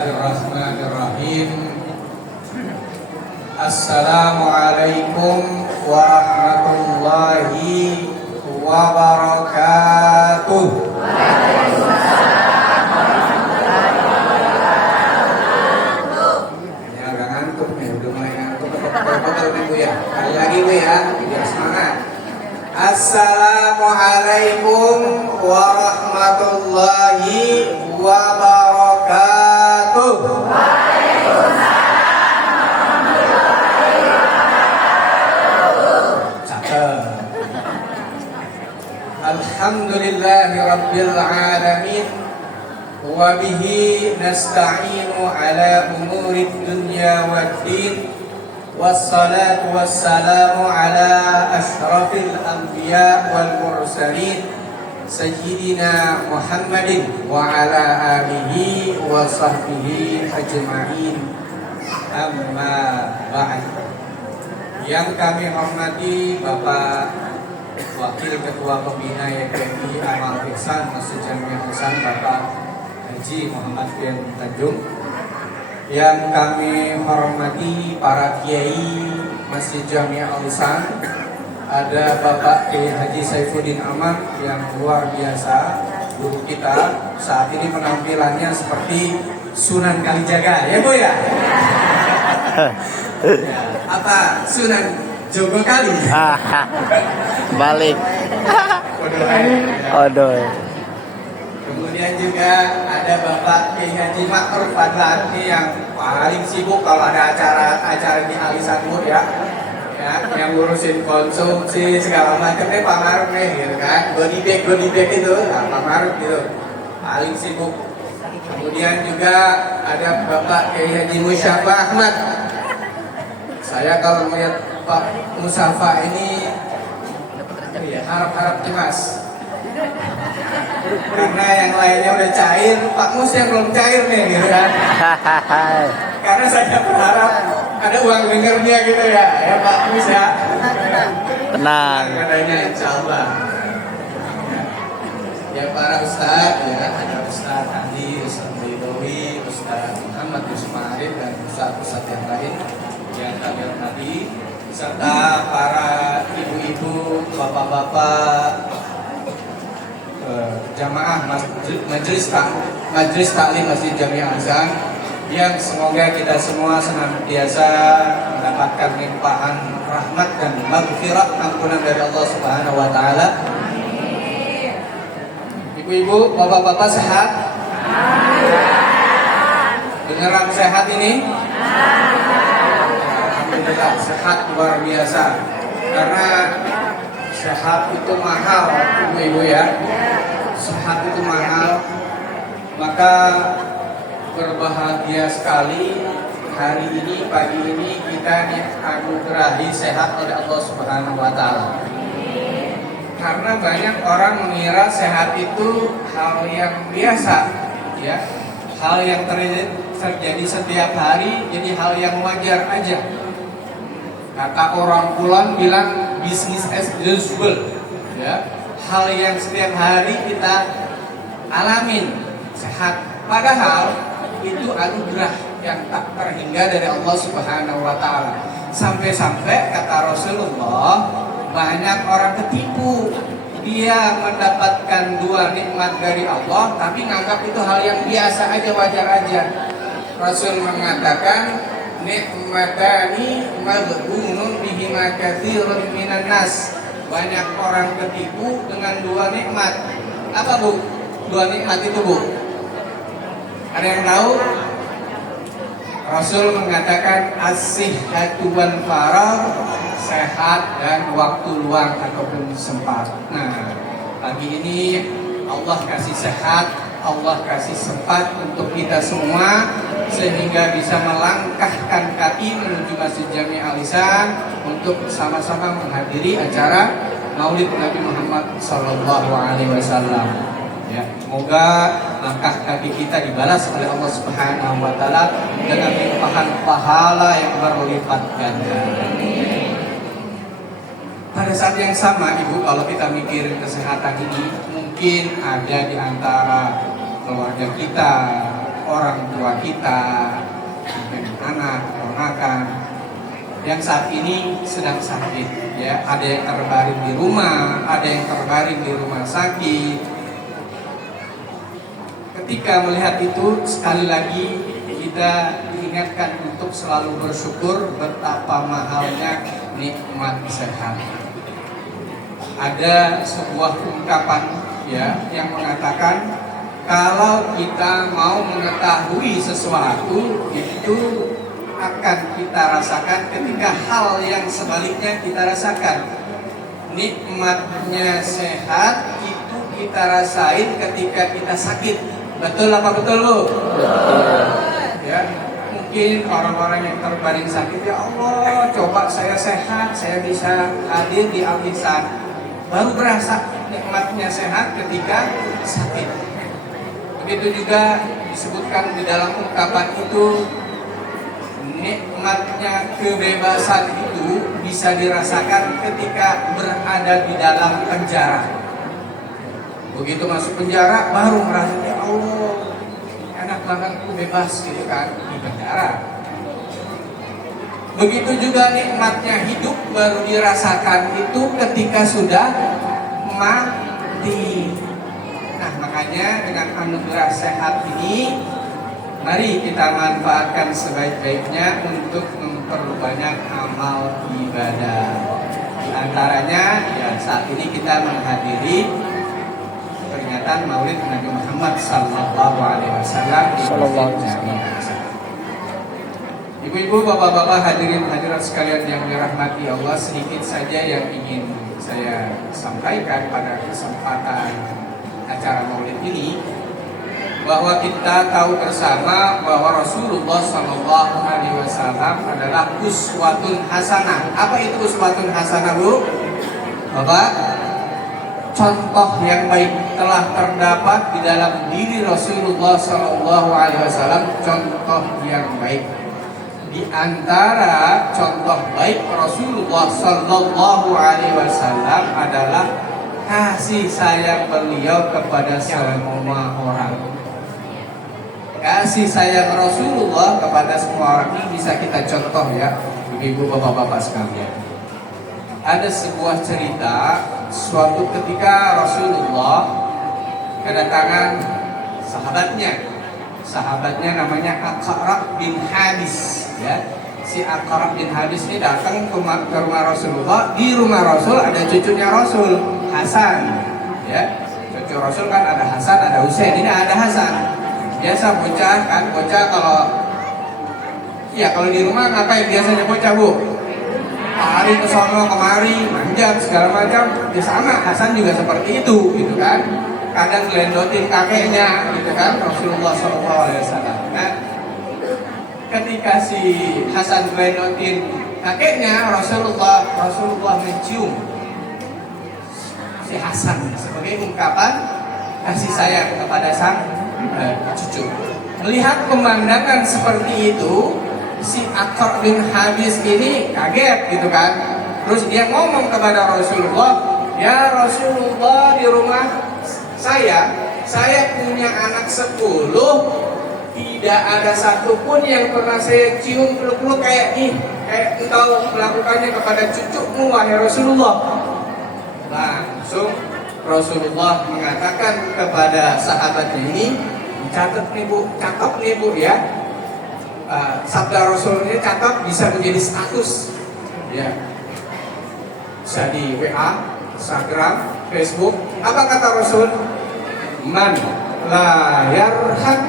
Bismillahirrahmanirrahim. Assalamualaikum warahmatullahi wabarakatuh. Ini agak ngantuk nih, udah mulai ngantuk. Betul minggu ya. Kali lagi gue ya, biar semangat. Assalamualaikum warahmatullahi wabarakatuh. Alhamdulillahi rabbil alamin wa bihi nasta'inu ala umuri dunya waddin wassalatu wassalamu ala ashrafil anbiya wal mursalin sayyidina Muhammadin wa ala alihi wa sahbihi ajma'in, amma ba'd. Yang kami hormati Bapak Wakil Ketua Pembina YPMI Amal Ihsan Masjid Jamiah Ihsan Bapak Haji Muhammad bin Tanjung. Yang kami hormati para kiai Masjid Jamiah Ihsan, ada Bapak Kiai Haji Saifuddin Aman yang luar biasa, guru kita saat ini penampilannya seperti Sunan Kalijaga, ya Bu ya? Apa Sunan Jogo Kali? Balik. Odoy. Kemudian juga ada Bapak Kiai Haji Ma'ruf Fadlan yang paling sibuk kalau ada acara di Alisanur ya, yang ngurusin konsumsi segala macam nih Pak Maruf nih gitu kan, body bag itu Pak Maruf gitu paling sibuk. Kemudian juga ada Bapak Kiai Haji Musyafa Ahmad. Saya kalau melihat Pak Musyafa ini harap-harap cemas, karena yang lainnya udah cair, Pak Mus yang belum cair nih gitu kan. Karena saya berharap ada uang dengernya gitu ya Pak Mus ya. Tenang. Katanya insya Allah. Ya para Ustadz ya, ada Ustadz Andi, Ustadz Bidowi, Ustadz Muhammad Yusuf Arif dan Ustadz yang lain yang kami hormati, serta para ibu-ibu, bapak-bapak, jamaah majelis taklim Masjid Jamiah Ihsan, yang semoga kita semua senantiasa mendapatkan limpahan rahmat dan maghfirah ampunan dari Allah Subhanahu wa taala. Ibu-ibu, bapak-bapak sehat? Beneran sehat ini? Alhamdulillah sehat luar biasa. Karena sehat itu mahal, ibu-ibu ya. Sehat itu mahal. Maka berbahagia sekali hari ini, pagi ini kita dianugerahi sehat oleh Allah Subhanahu wa taala. Karena banyak orang mengira sehat itu hal yang biasa, ya. Hal yang terjadi setiap hari, jadi hal yang wajar aja. Kata orang pulang bilang business as usual, ya. Hal yang setiap hari kita alamin sehat. Padahal itu anugerah yang tak terhingga dari Allah Subhanahu wa taala. Sampai-sampai kata Rasulullah, banyak orang ketipu. Dia mendapatkan dua nikmat dari Allah, tapi nganggap itu hal yang biasa aja, wajar aja. Rasul mengatakan, nikmatani maghbunun bihima katsirun minan nas. Banyak orang ketipu dengan dua nikmat. Apa Bu? Dua nikmat itu Bu? Ada yang tahu? Rasul mengatakan as-sihhatu wal faragh, sehat dan waktu luang ataupun sempat. Nah, pagi ini Allah kasih sehat, Allah kasih sempat untuk kita semua, sehingga bisa melangkahkan kaki menuju Masjid Jamiah Ihsan untuk bersama-sama menghadiri acara Maulid Nabi Muhammad SAW. Ya, semoga langkah kaki kita dibalas oleh Allah Subhanahu wa taala dengan limpahan pahala yang berlipat ganda. Pada saat yang sama, Ibu, kalau kita mikirin kesehatan ini, mungkin ada di antara keluarga kita orang tua kita, mungkin anak, ponakan yang saat ini sedang sakit, ya, ada yang terbaring di rumah, ada yang terbaring di rumah sakit. Ketika melihat itu, sekali lagi kita diingatkan untuk selalu bersyukur betapa mahalnya nikmat sehat. Ada sebuah ungkapan, ya, yang mengatakan kalau kita mau mengetahui sesuatu itu akan kita rasakan ketika hal yang sebaliknya kita rasakan. Nikmatnya sehat itu kita rasain ketika kita sakit. Betul apa betul lu? Ya, mungkin orang-orang yang terbaring sakit, ya Allah, coba saya sehat, saya bisa hadir di Al-Ihsan. Baru berasa nikmatnya sehat ketika sakit. Begitu juga disebutkan di dalam ungkapan itu, nikmatnya kebebasan itu bisa dirasakan ketika berada di dalam penjara. Begitu masuk penjara baru merasa, ya Allah, enak banget aku bebas gitu kan di penjara. Begitu juga nikmatnya hidup baru dirasakan itu ketika sudah mati. Nah, makanya dengan anugerah sehat ini, mari kita manfaatkan sebaik-baiknya untuk memperbanyak amal ibadah. Di antaranya, ya, saat ini kita menghadiri peringatan Maulid Nabi Muhammad Sallallahu Alaihi Wasallam. Ibu-ibu, bapak-bapak, hadirin hadirat sekalian yang dirahmati Allah, sedikit saja yang ingin saya sampaikan pada kesempatan acara Maulid ini, bahwa kita tahu bersama bahwa Rasulullah Sallallahu Alaihi Wasallam adalah uswatun hasanah. Apa itu uswatun hasanah, Bu? Bapak? Contoh yang baik telah terdapat di dalam diri Rasulullah Sallallahu Alaihi Wasallam. Contoh yang baik. Di antara contoh baik Rasulullah Sallallahu Alaihi Wasallam adalah kasih sayang beliau kepada semua orang. Kasih sayang Rasulullah kepada semua orang ini bisa kita contoh, ya, ibu bapak-bapak sekalian. Ada sebuah cerita, suatu ketika Rasulullah kedatangan sahabatnya namanya Aqra' bin Habis, ya. Si Aqra' bin Habis ini datang ke rumah Rasulullah. Di rumah Rasul ada cucunya Rasul, Hasan, ya. Cucu Rasul kan ada Hasan, ada Husain, ini ada Hasan. Biasa bocah kan, bocah kalau di rumah ngapain biasanya bocah, Bu? Lari ke sono kemari, manjat segala macam. Ya sama, Hasan juga seperti itu, gitu kan. Kadang gelendotin kakeknya, gitu kan, Rasulullah SAW. Nah, ketika si Hasan gelendotin kakeknya, Rasulullah mencium si Hasan sebagai ungkapan kasih sayang kepada sang cucu. Melihat pemandangan seperti itu, si Aqra' bin Habis ini kaget, gitu kan. Terus dia ngomong kepada Rasulullah, ya Rasulullah, di rumah saya punya anak 10, tidak ada satupun yang pernah saya cium peluk-peluk kayak engkau melakukannya kepada cucumu, wahai Rasulullah. Langsung Rasulullah mengatakan kepada sahabatnya ini, catat nih Bu, ya. Sabda Rasul ini catat, bisa menjadi status, ya. Bisa di WA, Instagram, Facebook. Apa kata Rasul? Man la yarham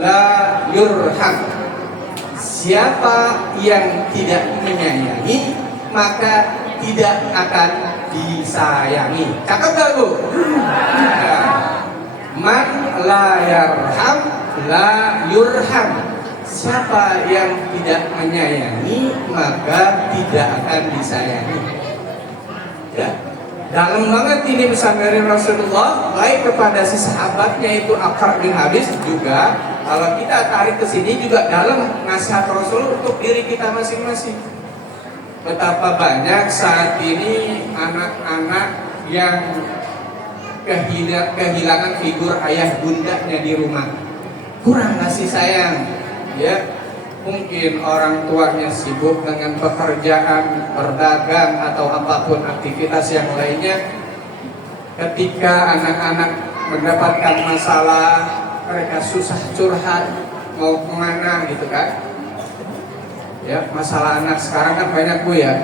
la yurham. Siapa yang tidak menyayangi maka tidak akan disayangi. Cakep gak, Bu? Man la yarham la yurham. Siapa yang tidak menyayangi maka tidak akan disayangi. Ya. Dalam banget ini pesan dari Rasulullah, baik kepada si sahabatnya itu Aqra' bin Habis, juga kalau kita tarik ke sini juga dalam nasihat Rasul untuk diri kita masing-masing. Betapa banyak saat ini anak-anak yang kehilangan figur ayah bundanya di rumah. kurang kasih sayang, ya. Mungkin orang tuanya sibuk dengan pekerjaan, berdagang atau apapun aktivitas yang lainnya. Ketika anak-anak mendapatkan masalah, mereka susah curhat, mau kemana gitu kan. Ya, masalah anak sekarang kan banyak Bu ya,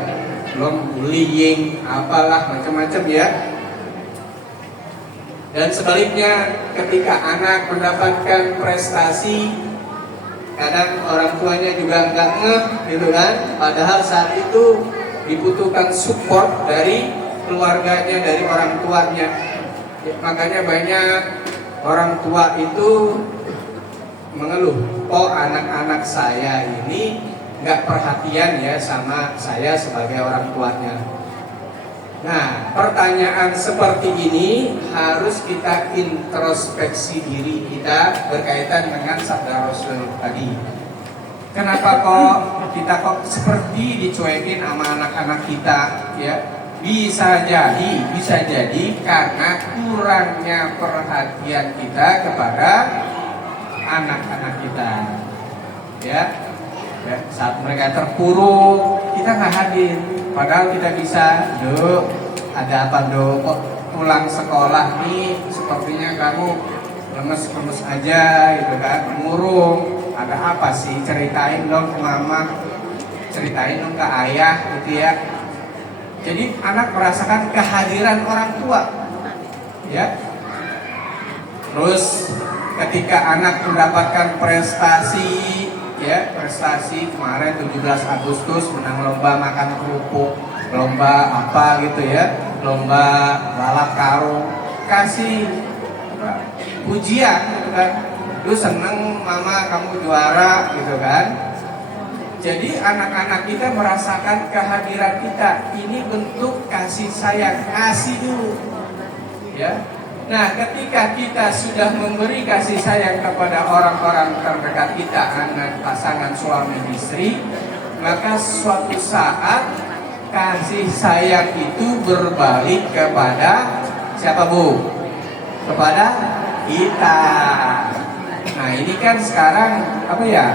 belum bullying, apalah macam-macam ya. Dan sebaliknya, ketika anak mendapatkan prestasi, kadang orang tuanya juga nggak ngeh gitu kan. Padahal saat itu dibutuhkan support dari keluarganya, dari orang tuanya. Ya, makanya banyak orang tua itu mengeluh, oh anak-anak saya ini nggak perhatian ya sama saya sebagai orang tuanya. Nah, pertanyaan seperti ini harus kita introspeksi diri kita berkaitan dengan sabda Rasul tadi. Kenapa kita seperti dicuekin sama anak-anak kita ya? Bisa jadi karena kurangnya perhatian kita kepada anak-anak kita. Ya, saat mereka terpuruk, kita nggak hadir. Padahal kita bisa, Dok, ada apa Dok? Kok pulang sekolah nih sepertinya kamu lemes-lemes aja gitu kan, murung. Ada apa sih? Ceritain dong ke mama, ceritain dong ke ayah gitu ya. Jadi anak merasakan kehadiran orang tua, ya. Terus ketika anak mendapatkan prestasi, ya prestasi kemarin 17 Agustus menang lomba makan kerupuk, lomba apa gitu ya, lomba balap karung, kasih pujian gitu kan, lu seneng mama kamu juara gitu kan. Jadi anak-anak kita merasakan kehadiran kita, ini bentuk kasih sayang, kasih dulu ya. Nah, ketika kita sudah memberi kasih sayang kepada orang-orang terdekat kita, anak, pasangan, suami, istri, maka suatu saat kasih sayang itu berbalik kepada siapa Bu? Kepada kita. Nah, ini kan sekarang apa ya?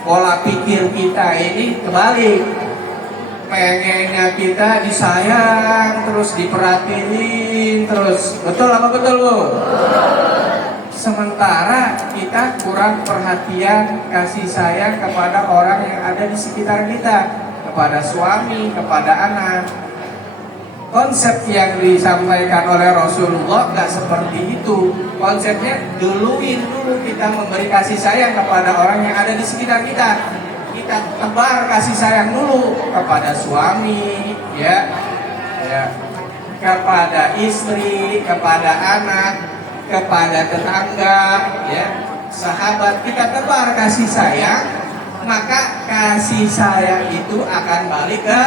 Pola pikir kita ini kebalik. Pengennya kita disayang, terus diperhatiin, terus betul apa betul Bu? Sementara kita kurang perhatian, kasih sayang kepada orang yang ada di sekitar kita, kepada suami, kepada anak. Konsep yang disampaikan oleh Rasulullah nggak seperti itu. Konsepnya duluin dulu kita memberi kasih sayang kepada orang yang ada di sekitar kita. Kita tebar kasih sayang dulu kepada suami, ya, kepada istri, kepada anak, kepada tetangga, ya, sahabat. Kita tebar kasih sayang, maka kasih sayang itu akan balik ke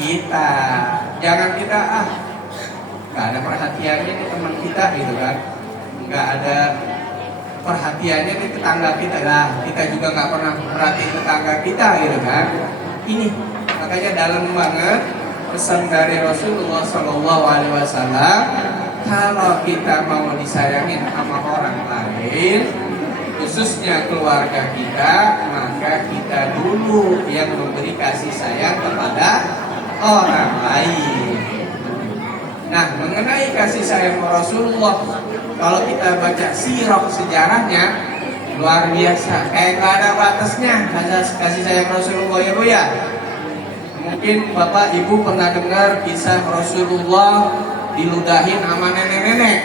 kita. Jangan kita nggak ada perhatiannya nih teman kita gitu kan, nggak ada perhatiannya di tetangga kita lah, kita juga nggak pernah perhatiin tetangga kita gitu kan. Ini makanya dalam banget pesan dari Rasulullah SAW, kalau kita mau disayangin sama orang lain, khususnya keluarga kita, maka kita dulu yang memberi kasih sayang kepada orang lain. Nah, mengenai kasih sayang Rasulullah, kalau kita baca sirah sejarahnya luar biasa, kayak gak ada batasnya kasih sayang Rasulullah ya Bu ya. Mungkin Bapak Ibu pernah dengar kisah Rasulullah diludahin sama nenek-nenek.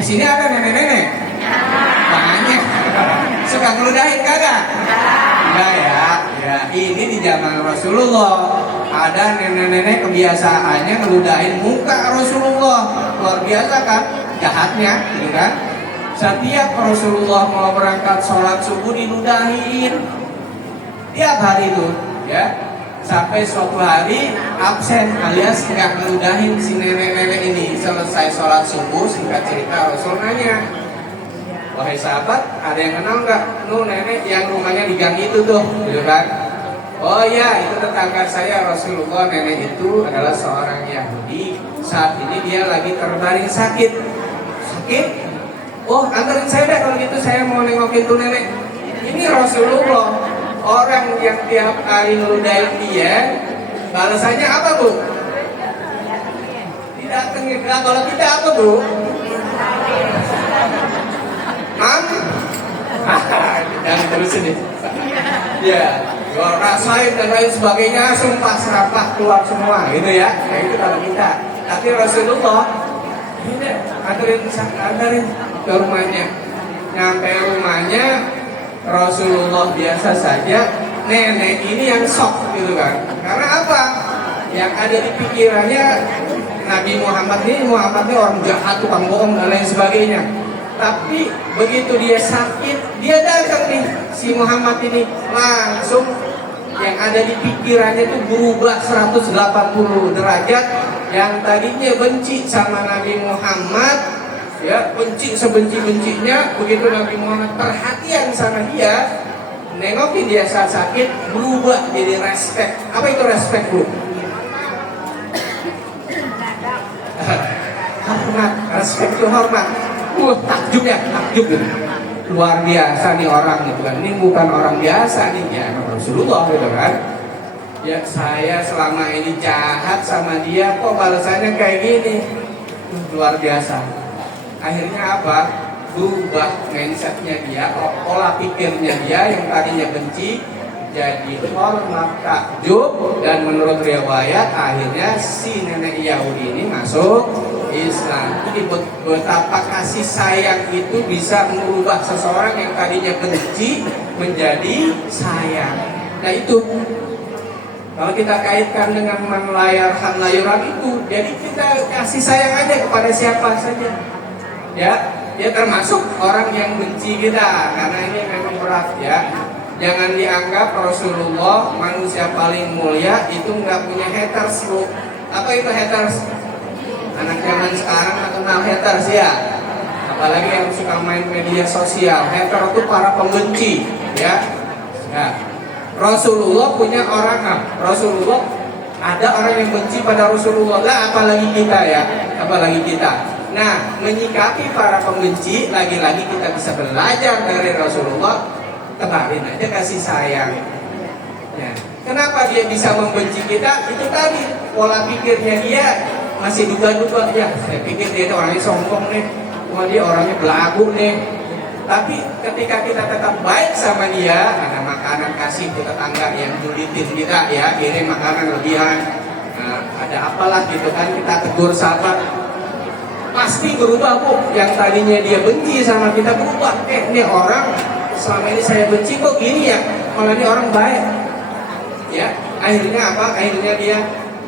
Di sini ada nenek-nenek? Banyak. Suka ngeludahin kagak? Enggak ya. Ya, ini di zaman Rasulullah ada nenek-nenek kebiasaannya ngeludahin muka Rasulullah. Luar biasa kan? Jahatnya, gitu kan? Setiap Rasulullah mau berangkat sholat subuh diludahin tiap hari itu, ya. Sampai suatu hari absen alias nggak ngeludahin si nenek-nenek ini. Selesai sholat subuh, singkat cerita Rasul nanya, wahai sahabat, ada yang kenal nggak? Nu nenek yang rumahnya di gang itu tuh, gitu kan? Oh iya, itu tetangga saya Rasulullah. Nenek itu adalah seorang Yahudi. Saat ini dia lagi terbaring sakit. Oh, anterin saya deh kalau gitu, saya mau nengokin tuh nenek. Ini Rasulullah, orang yang tiap hari ngeludahin dia, balasannya apa bu? Didatengin. Nah, kalau kita apa bu? Dan terus ini. Ya, gua rasain dan lain sebagainya, sumpah serapah keluar semua, gitu ya. Nah itu kalau kita. Tapi Rasulullah, ini anterin ke rumahnya. Nyampe rumahnya, Rasulullah biasa saja, nenek ini yang shock gitu kan. Karena apa? Yang ada di pikirannya Nabi Muhammad ini orang jahat, tukang bohong dan lain sebagainya. Tapi begitu dia sakit, dia datang nih si Muhammad ini, langsung yang ada di pikirannya itu berubah 180 derajat. Yang tadinya benci sama Nabi Muhammad, ya benci sebenci-bencinya, begitu Nabi Muhammad perhatian sama dia, nengokin dia saat sakit, berubah jadi respect. Apa itu respect bu? Hormat, respect itu hormat. Takjub ya, takjub gitu. Luar biasa nih orang gitu kan. Ini bukan orang biasa nih, ya Rasulullah gitu kan. Ya saya selama ini jahat sama dia, kok balasannya kayak gini. Luar biasa. Akhirnya apa? Berubah mindsetnya dia, pola pikirnya dia yang tadinya benci jadi hormat, takjub, dan menurut riwayat akhirnya si nenek Yahudi ini masuk Islam. Jadi betapa kasih sayang itu bisa mengubah seseorang yang tadinya benci menjadi sayang. Nah itu kalau kita kaitkan dengan man layar han layuran itu, jadi kita kasih sayang aja kepada siapa saja. Ya termasuk orang yang benci kita, karena ini memang berat ya. Jangan dianggap Rasulullah manusia paling mulia itu nggak punya haters bu. Apa itu haters? Anak zaman sekarang nggak kenal haters ya. Apalagi yang suka main media sosial. Hater itu para pembenci ya. Nah, Rasulullah punya orang. Rasulullah ada orang yang benci pada Rasulullah. Lah apalagi kita ya. Apalagi kita. Nah, menyikapi para pembenci, lagi-lagi kita bisa belajar dari Rasulullah. Tebarin aja kasih sayang ya. Kenapa dia bisa membenci kita? Itu tadi pola pikirnya dia masih duga-duga ya. Saya pikir dia itu orangnya sombong nih, dia orangnya belagu nih. Tapi ketika kita tetap baik sama dia, ada makanan kasih ke tetangga yang julitin kita ya, ini makanan lebihan, ada apalah gitu kan, kita tegur sahabat, pasti berubah bu. Yang tadinya dia benci sama kita berubah. Ini orang selama ini saya benci kok gini ya, malah ini orang baik ya. Akhirnya apa? Akhirnya dia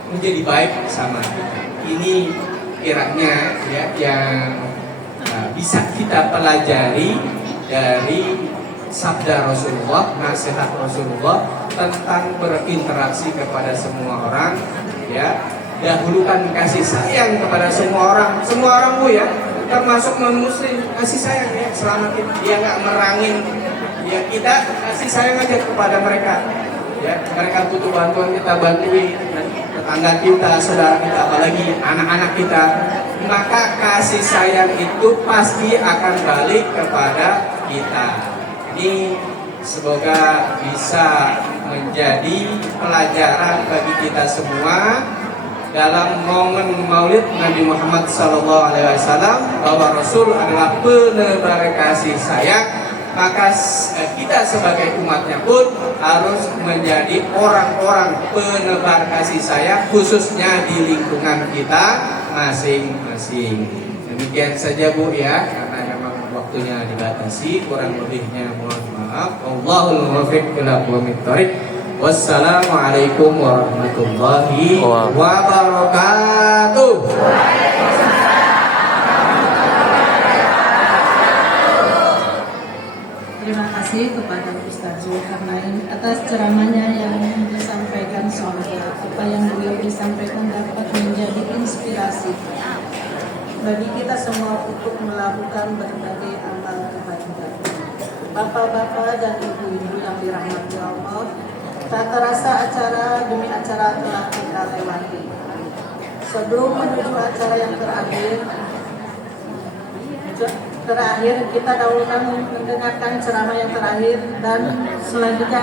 menjadi baik sama kita. Ini kiranya ya yang bisa kita pelajari dari sabda Rasulullah, nasihat Rasulullah tentang berinteraksi kepada semua orang ya. Dahulukan kasih sayang kepada semua orang bu ya, termasuk non muslim, kasih sayang ya. Selama dia nggak merangin ya, kita kasih sayang aja kepada mereka ya. Mereka butuh bantuan, kita bantuin. Tetangga kita, saudara kita, apalagi anak-anak kita, maka kasih sayang itu pasti akan balik kepada kita. Ini semoga bisa menjadi pelajaran bagi kita semua dalam momen Maulid Nabi Muhammad SAW, bahwa Rasul adalah penebar kasih sayang. Maka kita sebagai umatnya pun harus menjadi orang-orang penebar kasih sayang, khususnya di lingkungan kita masing-masing. Demikian saja bu ya, karena memang waktunya dibatasi, kurang lebihnya mohon maaf. Wallahul muwaffiq ila aqwamit thoriq. Wassalamualaikum warahmatullahi wabarakatuh. Terima kasih kepada Ustaz Zulkarnain atas ceramahnya yang disampaikan, semoga apa yang beliau disampaikan dapat menjadi inspirasi bagi kita semua untuk melakukan berbagai amal kebaikan. Bapak-bapak dan ibu-ibu yang dirahmati Allah, tak terasa acara demi acara telah kita lewati. Sebelum menuju acara yang terakhir, terakhir kita dahulukan mendengarkan ceramah yang terakhir dan selanjutnya